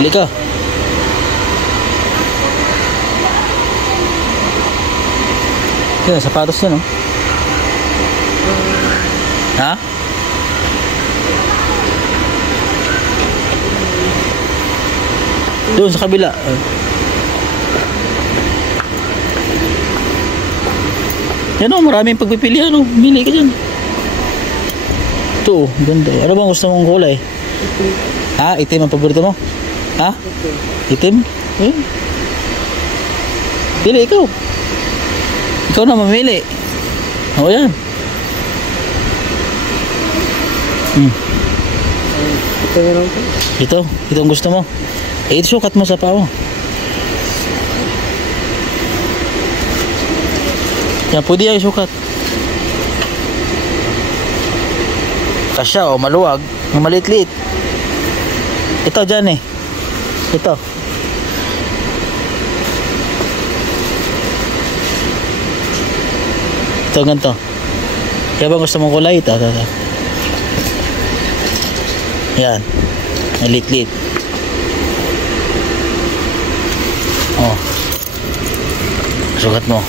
Pili ka. Yan, sapatos yan, oh. Ha? Doon sa kabila. Yan, oh, maraming pagpipilian, oh. Mili ka dyan. Ito, oh, ganda. Ano bang gusto mong kulay? Ha? Itim ang paborito mo? Ha? Itim? Eh? Pili ikaw. Ikaw na mamili. O yan. Ito ang gusto mo. Eh, ito sukat mo sa paa. Yan, pwede yan sukat. Kasya o maluwag. Maliit-liit. Ito dyan eh. Ito. Ito ganito. Kaya ba gusto mong kulay? Ito. Yan. Maliit-liit. Oh. Sukat mo.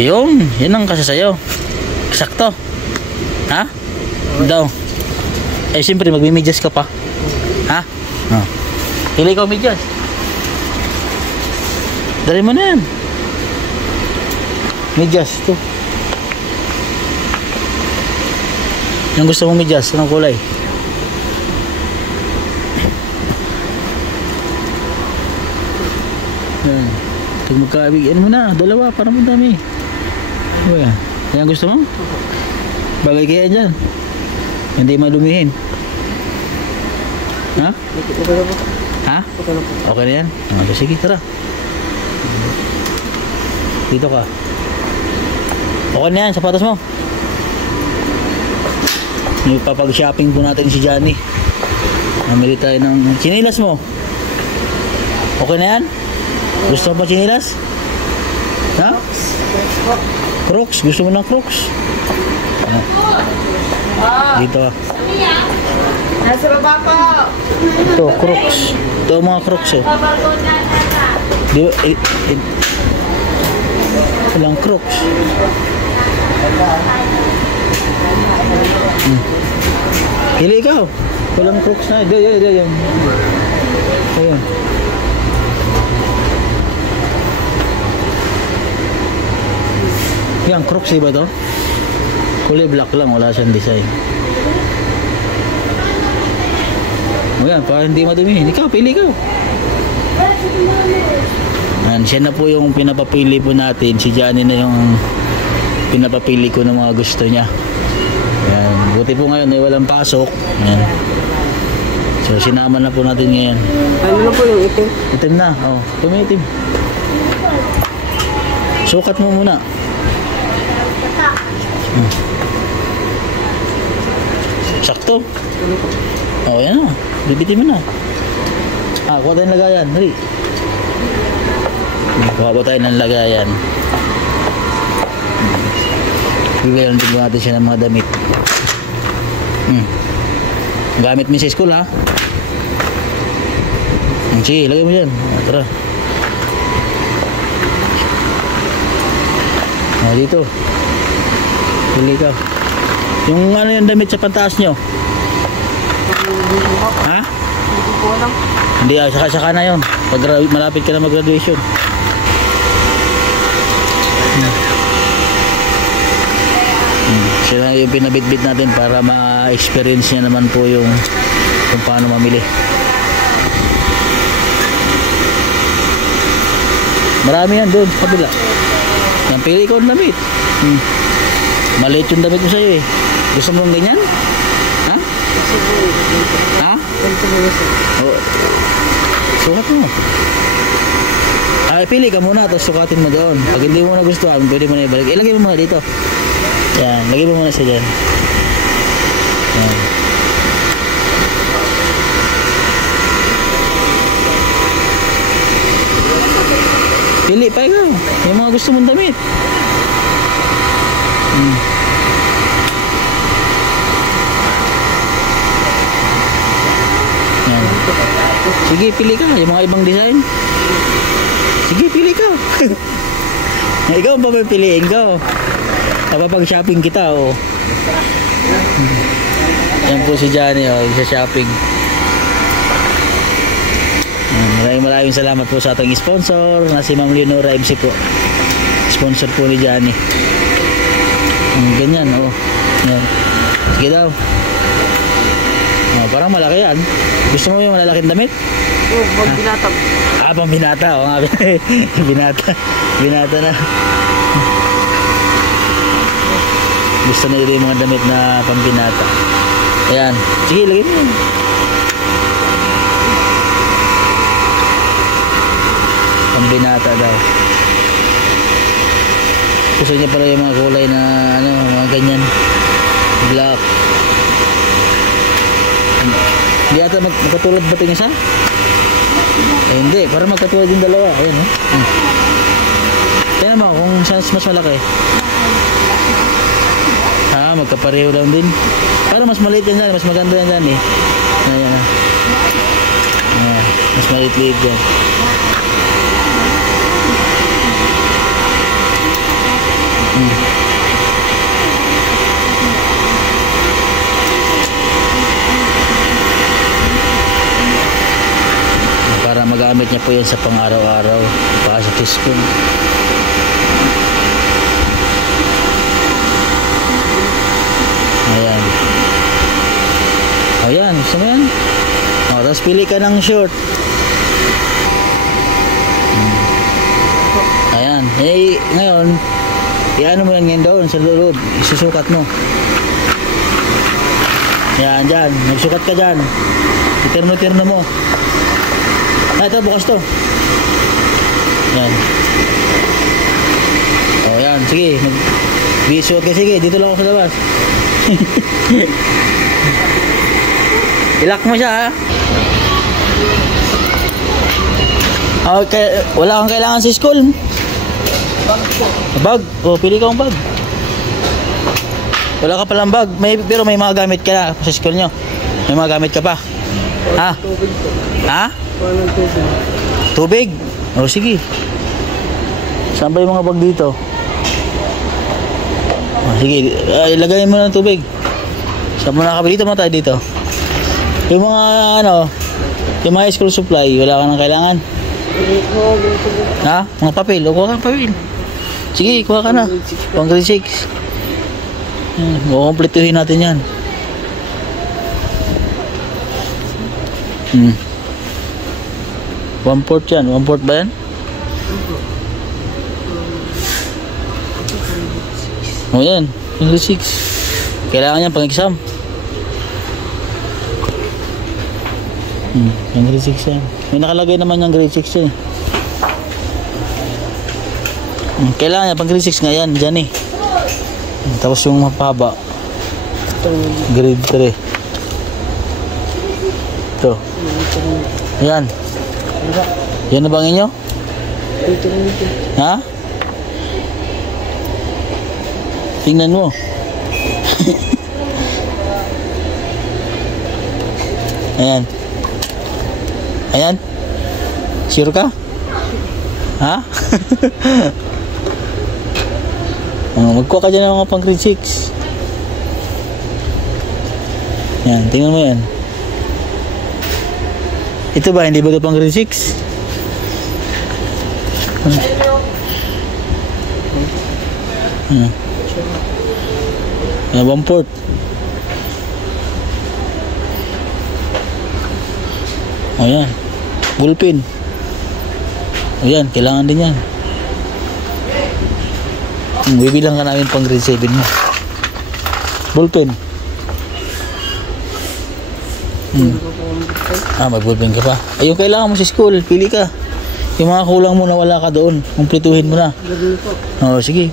Ayun. Yan ang kasi sa'yo. Sakto. Ha? Daw. Eh siyempre magmimidyas ka pa. Ha? Oh. Pili ka midyas. Dali mo na yan. Midyas. Ito. Yung gusto mong midyas. Anong kulay? Yan. Ito magkaibig. Ano mo na? Dalawa. Para madami. Ano yan? Yan gusto mo? Bagay kaya dyan. Hindi malumihin. Ha? Ha? Okay na yan? Sige, tara. Dito ka. Okay na yan, sapatos mo. Ipapag-shopping po natin si Johnny. Namili tayo ng chinilas mo. Okay na yan? Gusto mo pa chinilas? Ha? Crocs? Gusto mo ng Crocs? Dito ka. Nasa baba po. Ito, Crocs. Ito mga Crocs eh. Di ba? Walang Crocs. Hili ikaw. Walang Crocs na. Ayan. Ayan. Yan, Crocs ba to? Kulay black lang. Wala siyang design. O yan, para hindi madumi. Ikaw, pili ikaw. Yan, siya na po yung pinapapili po natin. Si Johnny na yung pinapapili ko ng mga gusto niya. Yan, buti po ngayon ay walang pasok. Yan. So sinama na po natin ngayon. Ano na po yung itim? Itim na, oh, tumitim. Sukat mo muna. Sakto. Oh, yan na. Bibitin mo na. Kuha tayo ng lagayan. Dali. Kuha ba tayo ng lagayan? Bigyan din natin siya ng mga damit. Gamit mo sa school, ha? Sige, lagay mo dyan. Tara. Dito. Pili ka. Yung ano yung damit sa pantaas nyo? Ha? Hindi po alam. Hindi, saka na yun. Pag malapit ka na mag-graduation. Siya na yung pinabitbit natin para ma-experience niya naman po yung kung paano mamili. Marami yan doon sa kabila. Yan, pili ko ng damit. Maliit yung damit mo sa'yo eh. Gusto mo ng ganyan? Ha? Ha? Oh. Sukat mo. Pili ka muna tapos sukatin mo doon. Pag hindi mo na gusto, pwede mo na ibalik. Ilagay mo muna dito. Yan, lagay mo muna sa dyan. Yan. Pili pa ikaw. Yung mga gusto mong damit. Yan. Sige, pili ka. Yung mga ibang design. Sige, pili ka. Ikaw ang papipiliin ko. Napapag-shopping kita, oh. Yan po si Johnny, oh. Sa shopping. Maraming salamat po sa ating sponsor na si Ma'am Leonora MC po. Sponsor po ni Johnny. Ganyan, oh. Yan. Sige daw. Oh, parang malaki yan. Gusto mo yung malalaking damit? Oo, pambinata. Pambinata. O nga. Binata. Binata na. Gusto na yung mga damit na pambinata. Ayan. Sige, lagay mo yun. Pambinata daw. Gusto niya pala yung mga kulay na ano, mga ganyan. Black. Hindi ata magkatulad ba ito isa? Eh hindi, para magkatulad yung dalawa. Ayan, oh. Tignan mo kung saan mas malaki. Magkapareho lang din. Para mas maliit yan dyan, mas maganda yan dyan eh. Ayan. Mas maliit-liit yan. Para magamit niya po yan sa pang-araw-araw para sa school. Ayan. Ayan, gusto mo yan? Tapos pili ka ng short. Ayan. Eh, ngayon iano mo yan ngayon doon sa loob. Isusukat mo. Ayan, dyan. Magsukat ka dyan. Itirno-tirno mo. Ito, bukas to. Yan. O, yan. Sige. Mag-bisuot ka. Sige, dito lang ako sa labas. Ilak mo siya, ha? Okay. Wala kang kailangan sa school. Bag. O, pili ka ng bag. Wala ka palang bag. Pero may mga gamit ka na sa school nyo. May mga gamit ka pa. Ha? Ha? Tubig? O sige. Saan ba yung mga bag dito? O, sige, ilagay mo ng tubig. Saan mo nakabili? Dito mo tayo dito. Yung mga ano, yung mga school supply, wala ka nang kailangan? Ha? Mga papel? O kuha ka ng papel. Sige, kuha ka na. Pang grade 6. Kukumpletuhin natin yan. 1/4 yan. 1/4 ba yan? O yan. Yung grade 6. Kailangan yan pang exam. Yung grade 6 yan. May nakalagay naman yung grade 6 yan. Kailangan yan pang grade 6 nga yan. Dyan eh. Tapos yung mapaba. Grade 3. Ito. Ayan. Yan na bang inyo? Ha? Tingnan mo. Ayan. Ayan. Sure ka? Ha? Magkuha ka dyan ng mga pang grade 6. Yan, tingnan mo yan. Ito ba, hindi ba ito pang grade 6? Ano 1/4? O yan. Ballpen. O yan, kailangan din yan. Bibilang ka namin pang grade 7 mo. Ballpen. May ballpen ka pa. Ay, yung kailangan mo sa school, pili ka. Yung mga kulang mo na wala ka doon, kumpletuhin mo na. Oo, sige.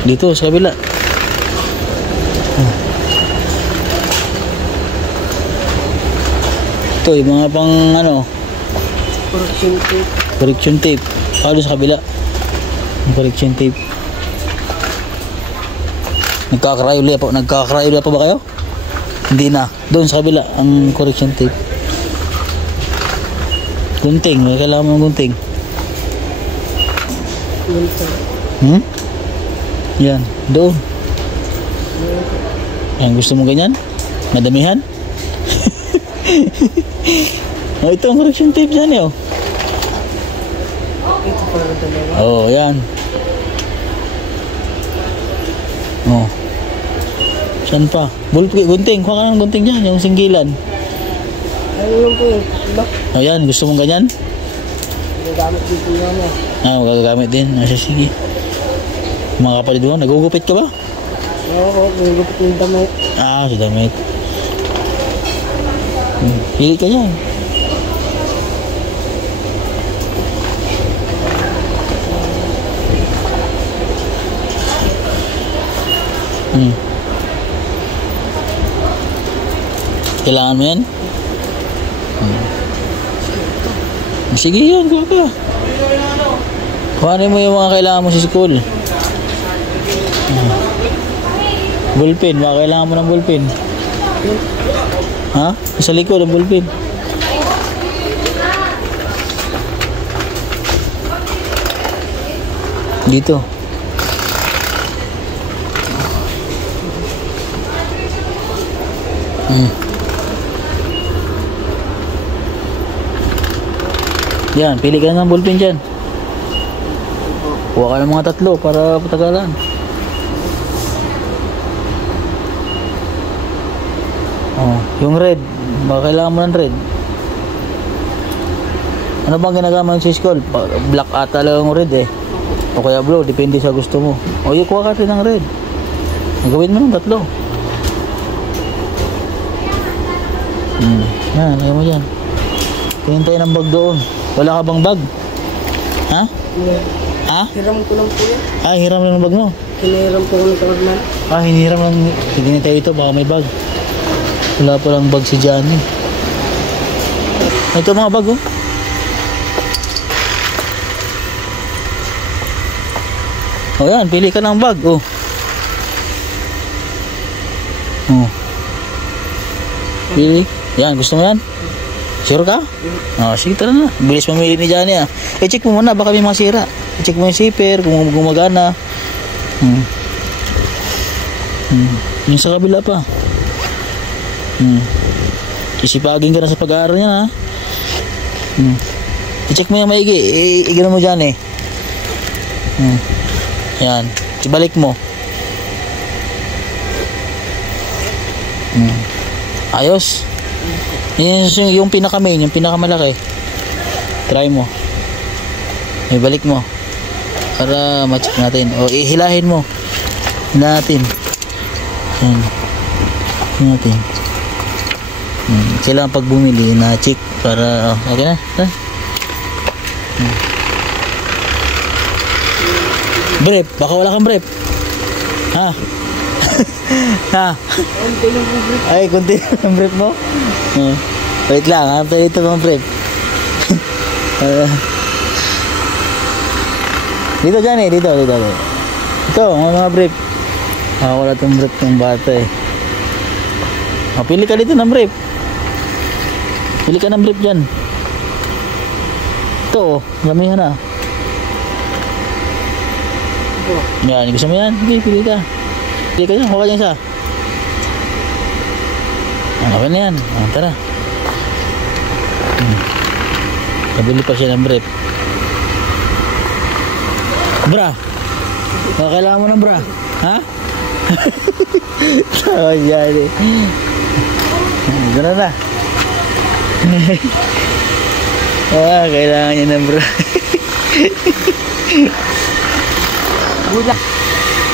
Dito sa kabila. Ito yung mga pang ano, correction tape. Correction tape. Doon sa kabila. Yung correction tape. Nagkakrayula pa ba kayo? Hindi na. Doon sa kabila ang correction tape. Gunting. Kailangan mo ng gunting. Yan. Doon. Yan. Gusto mo ganyan? Madamihan? Oh, ito ang correction tape dyan eh. Ito para dalawa. Oh, yan. Oh. Saan pa? Gunting. Kuha ka ng gunting dyan. Yung singgilan. Ayun po yun. Diba? Oh, yan. Gusto mong ganyan? Gagamit dito nga mo. Magagamit din. Sige. Mga kapatid mo, nagugupit ka ba? Oo, nagugupit yung damit. Sa damit. Pili ka dyan. Kailangan mo yan? Sige yan, kuha ka. Kuhanin mo yung mga kailangan mo sa school. Ballpen, baka kailangan mo ng ballpen. Ha? Sa likod ang ballpen. Dito. Yan, pili ka ng ballpen dyan. Kuha ka ng mga 3 para patagalan. Yung red, baka kailangan mo ng red. Ano bang ginagamit sa school? Black ata lang yung red eh. O kaya blue, depende sa gusto mo. O yung kuha ka rin ng red. Gawin mo ng 3. Yan, lagay mo dyan. Tingin tayo ng bag doon. Wala ka bang bag? Ha? Ha? Hiram ko lang po yan. Hiram lang ng bag mo. Hiniram po ko ng kawarman. Hiniram lang. Tingin tayo ito, baka may bag. Wala pa lang bag si Johnny. Ito mga bag oh. O yan, pili ka ng bag oh. Pili. Yan, gusto mo yan? Sure ka? Sige, tara na. Bilis mamili ni Johnny ah. I-check mo muna, baka may mga sira. I-check mo yung zipper, kung gumagana. Yung sa kabila pa. Isipagin ka na sa pag-aaral niya ha. I-check mo yung maigi. Igano mo dyan eh. Yan. Ibalik mo. Ayos. Yung pinaka-main, yung pinaka-malaki. Try mo. Ibalik mo. Para ma-check natin. O ihilahin mo. Natin. Yan. Natin. Kailangan pag bumili na check para okay na. Brief, baka wala kang brief. Ha? Ha? Ay, kunti ang brief mo. Wait lang, after ito mga brief. Dito dyan eh, dito. Ito, mga brief. Wala itong brief ng bata eh. Pili ka dito ng brief. Pili ka ng brief dyan. Ito oh, lamihan na. Yan, gusto mo yan? Sige, pili ka. Pili ka dyan, huwag ka dyan isa. Okay na yan. Tara. Kabili pa siya ng brief. Bra. Kailangan mo ng bra. Ha? Tawa yan eh. Gano'n na. Kailangan niya ng bra.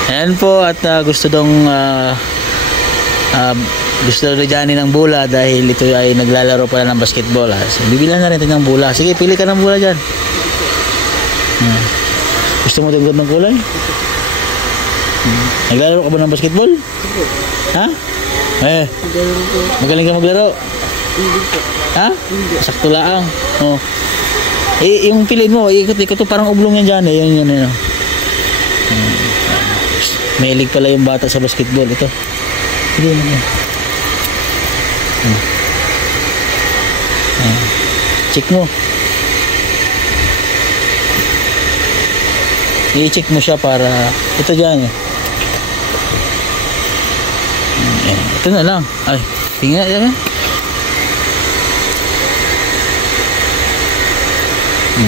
Ayan po at gusto dong gusto ni Johnny ng bula dahil ito ay naglalaro pala ng basketball. So, bibilan na rin ito ng bula. Sige, pili ka ng bula dyan. Gusto mo tingkod ng kulay? Naglalaro ka ba ng basketball? Ha? Magaling ka maglaro? Ha? Sakto lang. Yung piliin mo, ikot-ikot to, parang oblong yan dyan eh. Yan. Mahilig pala yung bata sa basketball. Ito. Hindi yan. Check mo. I-check mo siya para ito dyan eh. Ito na lang. Ay, tingnan yan.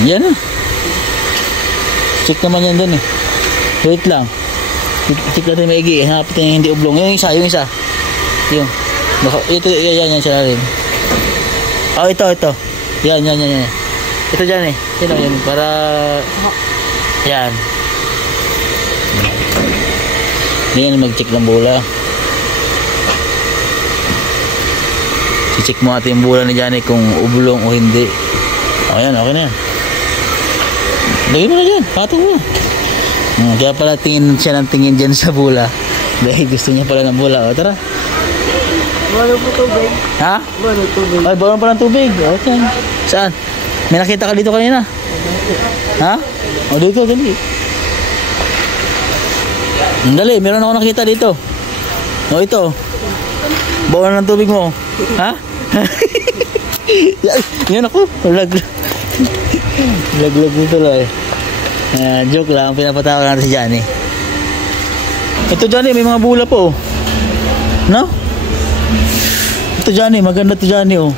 Yan na. Check naman yan dun eh. Wait lang. Check natin maigi. Hanapin natin hindi oblong. Yung isa. Yung. Ito, yan siya rin. Oh, ito. Yan. Ito dyan eh. Yan. Para... Yan. Hindi yan mag-check ng bola. I-check mo natin yung bola ni Johnny kung oblong o hindi. Ayan, okay na yan. Lagay mo na dyan. Patong mo. Kaya pala tingin siya ng tingin dyan sa bola. Dahil gusto niya pala ng bola. O, tara. Bawal po tubig. Ha? Bawal tubig. Ay, bawal pa ng tubig. O, saan? May nakita ka dito kanina? Ha? O, dito, dali. Dali, meron ako nakita dito. O, ito. Bawal ng tubig mo. Ha? Yan ako. Laglag dito lang eh. Joke lang, pinapatawa natin si Johnny. Ito Johnny, may mga bula po. No? Ito Johnny, maganda to Johnny oh.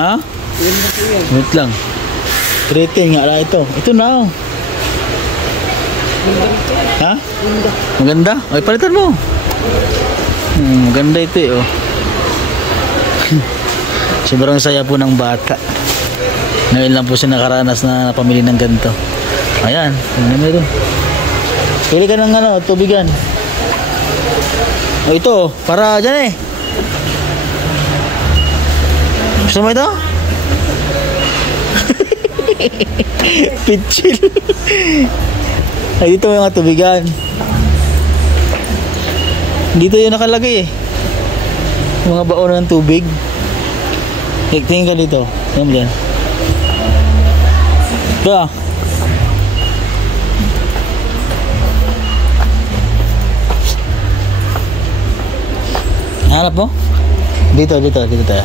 Ha? Wait lang. Kretin nga lang ito. Ito na oh. Ha? Maganda? Ay, palitan mo. Maganda ito eh oh. Sobrang saya po ng bata. Ngayon lang po siya nakaranas na pamili ng ganito. Ayan, meron. Pili ka ng ano, tubigan. O ito, para dyan eh. Gusto mo ito? Pitchil. Ay, dito may mga tubigan. Dito yung nakalagay eh. Mga baon ng tubig. Tingin ka dito. Tingin mo dyan. Ito ah. Hanap mo? Dito tayo.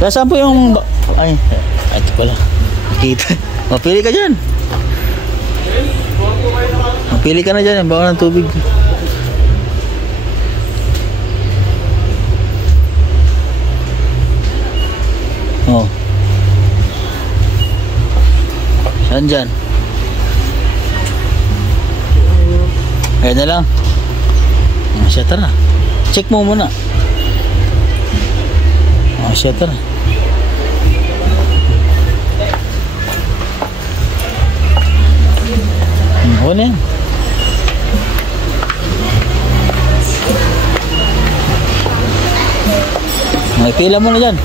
Kaya saan po yung... Ay, ito pala. Nakita. Mapili ka dyan. Mapili ka na dyan. Ang bawal ng tubig. Oh. Saan dyan? Ayan na lang. Siya tara. Check mo muna. Siya tara. Oo na yan. May pila mo na dyan.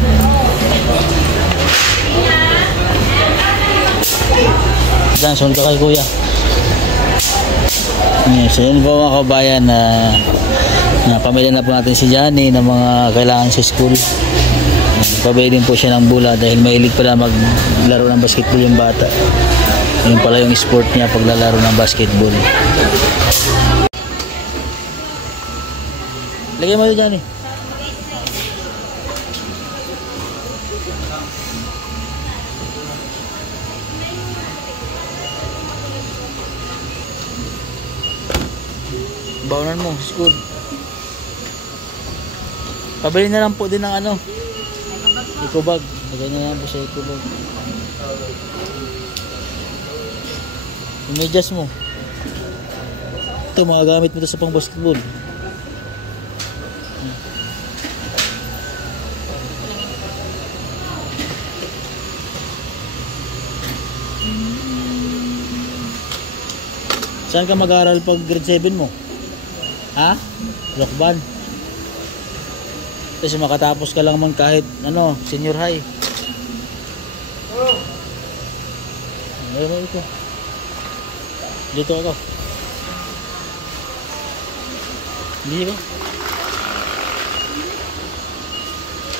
Dyan, sunod ka kay kuya. So yun po mga kabayan na pamilya na po natin si Johnny ng mga kailangan sa school. Pabili din po siya ng bula dahil mahilig pala maglaro ng basketball yung bata. Yun pala yung sport niya, paglalaro ng basketball. Lagay mo yun Johnny. Bawanan mo, school. Pabili na lang po din ng ano, eco bag. Lagay na lang po sa eco bag. Yung medyas mo. Ito, mga gamit mo ito sa pang basketball. Saan ka mag-aaral pag grade 7 mo? Ha? Lokban. Kasi makatapos ka lang man kahit ano, senior high. Ito. Dito ako. Dito.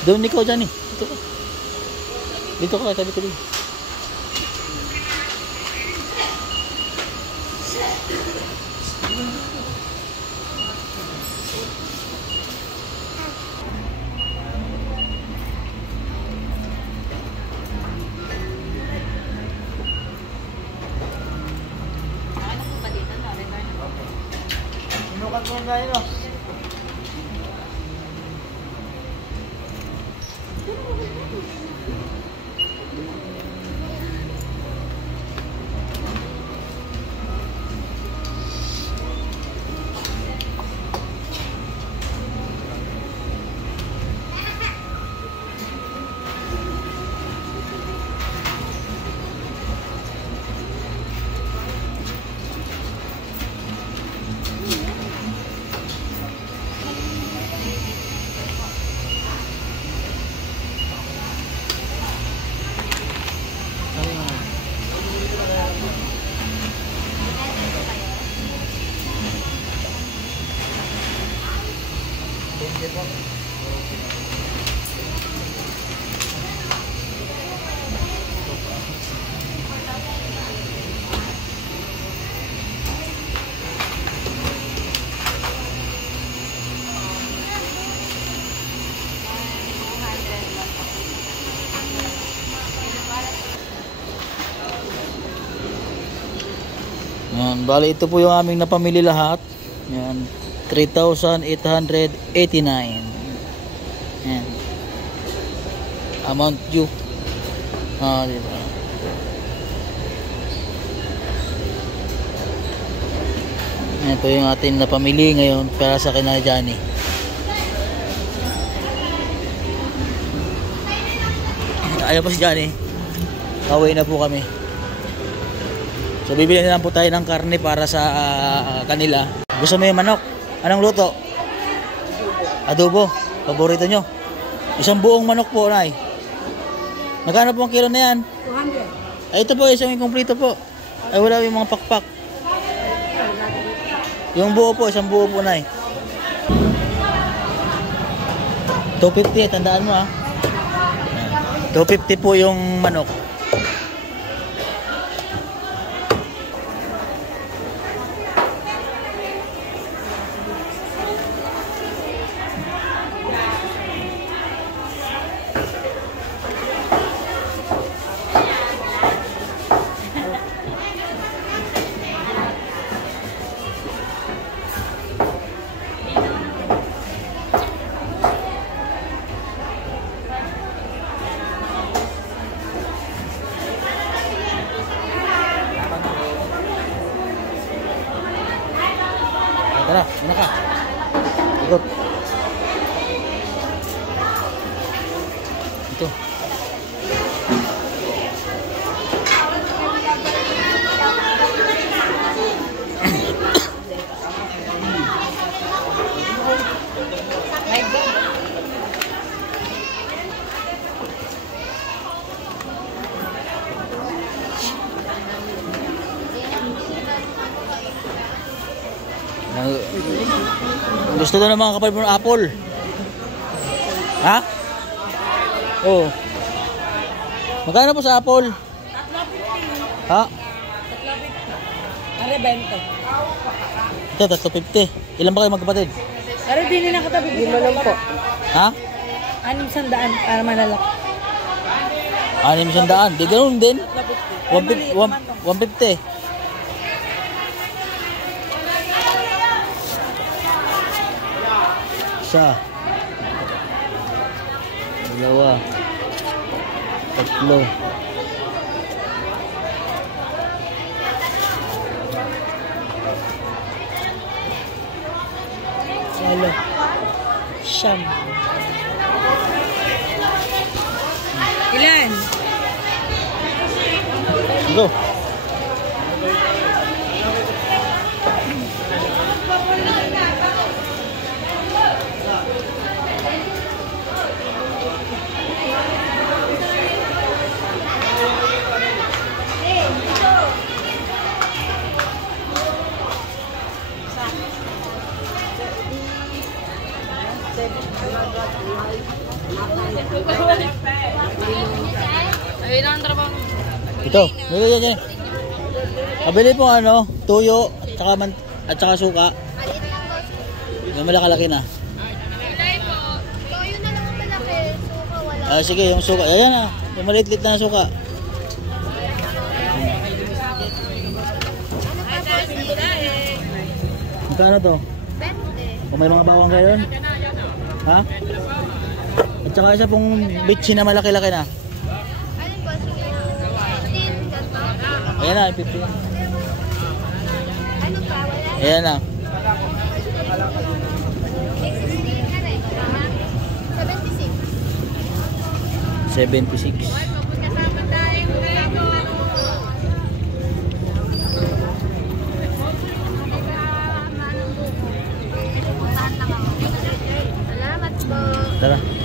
Doon ikaw dyan eh. Dito ka. Dito ka, tabi ko din. Sinukat mo na yun, oh. Yan, bali ito po yung aming napamili lahat. Yan, 3,889. Yan. Amount due. Diba? Yan po yung ating napamili ngayon para sa kina Johnny. Ayaw po si Johnny. Away na po kami. So bibili na lang po tayo ng karne para sa kanila. Gusto mo yung manok? Anong luto? Adobo. Paborito nyo? Isang buong manok po, Nay. Magkano po ang kilo na yan? 200. Ay, ito po, isang kompleto po. Ay, wala yung mga pakpak. Yung buo po, isang buo po, Nay. 250, tandaan mo ha. 250 po yung manok. Tara, una ka. Ikot. Ito. Gusto daw ng mga kapatid mo ng apple. Ha? Oo. Magkano po sa apple? Ha? Are 20. Ito, 350. Ilan ba kayo magkapatid? Are din na katabi. 5 lang po. Ha? 600 para malalak. 600. Di ganoon din. 150. Isa. Dalawa. Tatlo. Walo. Siyam. Ilan? Go. Ayun ang trabaho mo. Ito. Dito yan. Pabili po ano, tuyo, at saka suka. Yung malaki na. Toyo na lang ang malaki. Suka wala. Ah, sige, yung suka. Ayan na. Yung maliit-lit na suka. Magkano to? 20. Kung may mga bawang kayo yun? Ha? At saka isa pong bitchin na malaki-laki na. Alin po? Sige. 15. Ganto. Ayan na, 50. Ano pa? Wala. Ayan na. 76. 76. Salamat po. Tara.